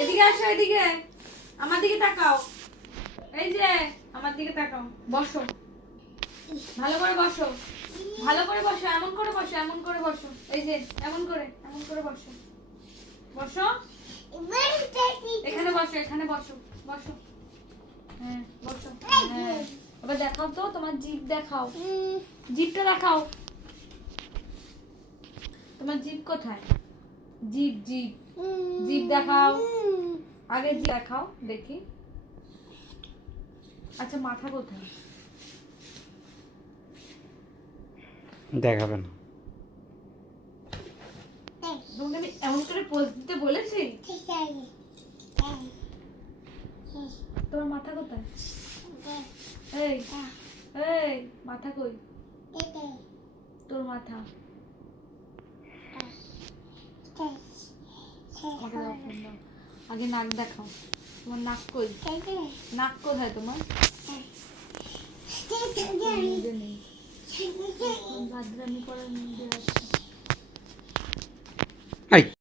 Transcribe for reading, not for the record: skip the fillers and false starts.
এদিকে আসো, এদিকে আমার দিকে তাকাও। এই যে আমার দিকে তাকাও, বসো, ভালো করে বসো, ভালো করে বসো, এমন করে বসো, এমন করে বসো, এই যে এমন করে বসো, বসো, এখানে বসো, এখানে বসো, বসো, হ্যাঁ বসো, হ্যাঁ এবার দেখাও তো তোমার জিভ দেখাও, জিভটা দেখাও, তোমার জিভ কোথায়, জিভ জিভ জিভ দেখাও, আগে জিভ দেখাও দেখি। আচ্ছা মাথা কোথায়, দেখাবে না। তোমাকে আমি এমন করে পোজ দিতে বলেছি? তোমার মাথা কোথায়, এই এই মাথা কই, তোর মাথা আমাকে দাও, ফোন দাও। আগে নাক দেখাও, তোমার নাক কই, নাক কোথায় তোমার, নিজে নেই, বাদরামি করার মধ্যে আছে। আই